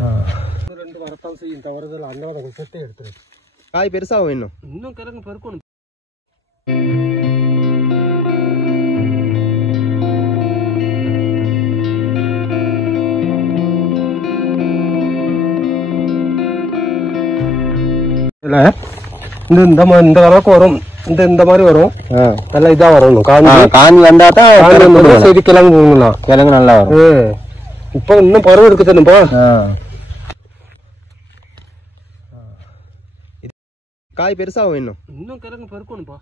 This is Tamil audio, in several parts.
ரெண்டு வரத்தான் செய்யும் தவறுதல் அந்த கொஞ்சம் செட்டே எடுத்துரு. காய் பெருசாகும் இன்னும் கிழங்கு பருக்கணும். இல்லை இந்த அளவுக்கு வரும். இந்த மாதிரி வரும். நல்லா இதா வரணும். காஞ்சி வந்தா தான் சரி கிழங்கு போகலாம். கிழங்கு நல்லா வரும். இப்போ இன்னும் பருவம் இருக்கு தானேப்பா. காய் பெருசாகும் இன்னும் கிழங்கு பருக்கணும்ப்பா.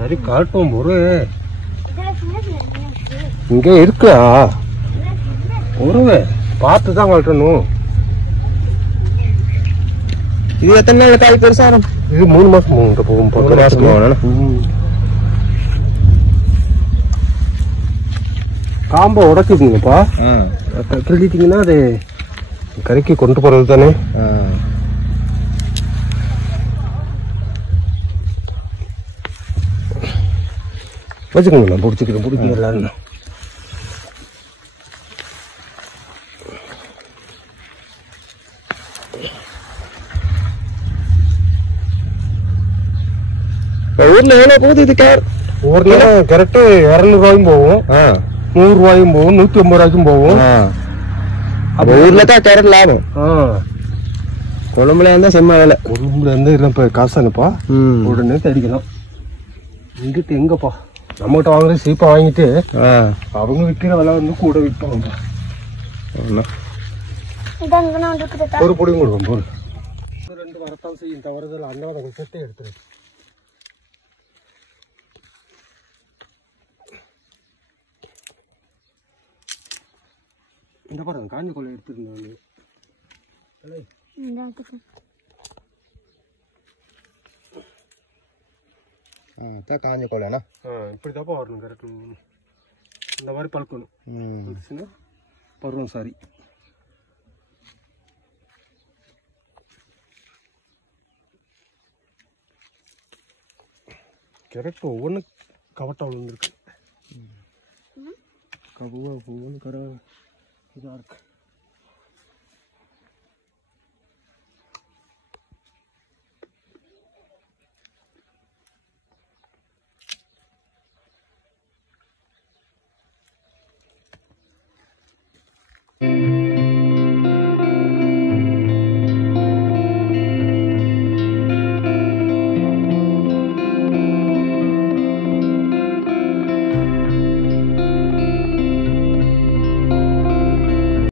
சரி காட்டும் ஒரு இங்கே இருக்கா ஒரு பார்த்து தான் கட்டணும். இது எத்தனை நாள் காய் பெருசாகும்? இது 3 மாசம் போகும். 3 மாசம் போகும். காம்பை உடச்சிட்டீங்கப்பா. கிள்ளிட்டீங்கன்னா அது கறிக்கு கொண்டு போறது தானே. வச்சுக்கோங்க, நான் பிடிச்சிக்கிறேன் எல்லாரும். ஊர்ல எவ்வளவு போகுது இது? ஊர்ல கரெக்டு 200 ரூபாயும் போகும், 100 ரூபாயும் போகும், 150 ரூபாய்க்கும் போகும். அப்ப ஊர்ல தான் கேரட் லாபம். கொழம்புல இருந்தா செம்ம வேலை. கொழம்புல இருந்து இப்ப காசு அனுப்பா உடனே தடிக்கலாம். இங்கிட்டு எங்கப்பா நம்மகிட்ட வாங்குறது சீப்பா வாங்கிட்டு அவங்க விற்கிற விலை வந்து கூட விற்பாங்க. ஒரு பொடியும் கொடுக்கும் போது ரெண்டு வரத்தான் செய்யும் தவறுதல் அந்த கொஞ்சம் செட்டே எடுத்துரு. இந்த பாருங்க காஞ்சி கொள்ளை எடுத்துருந்தாங்க. காஞ்ச கொள்ளைனா இப்படிதாப்பா வரணும். கரெக்டு இந்த மாதிரி பழுக்கணும். பருவம் சாரி கரெக்ட். ஒவ்வொன்று கவட்டா விழுந்துருக்கு. கவுவா ஒவ்வொன்று கரை இதாக இருக்கு.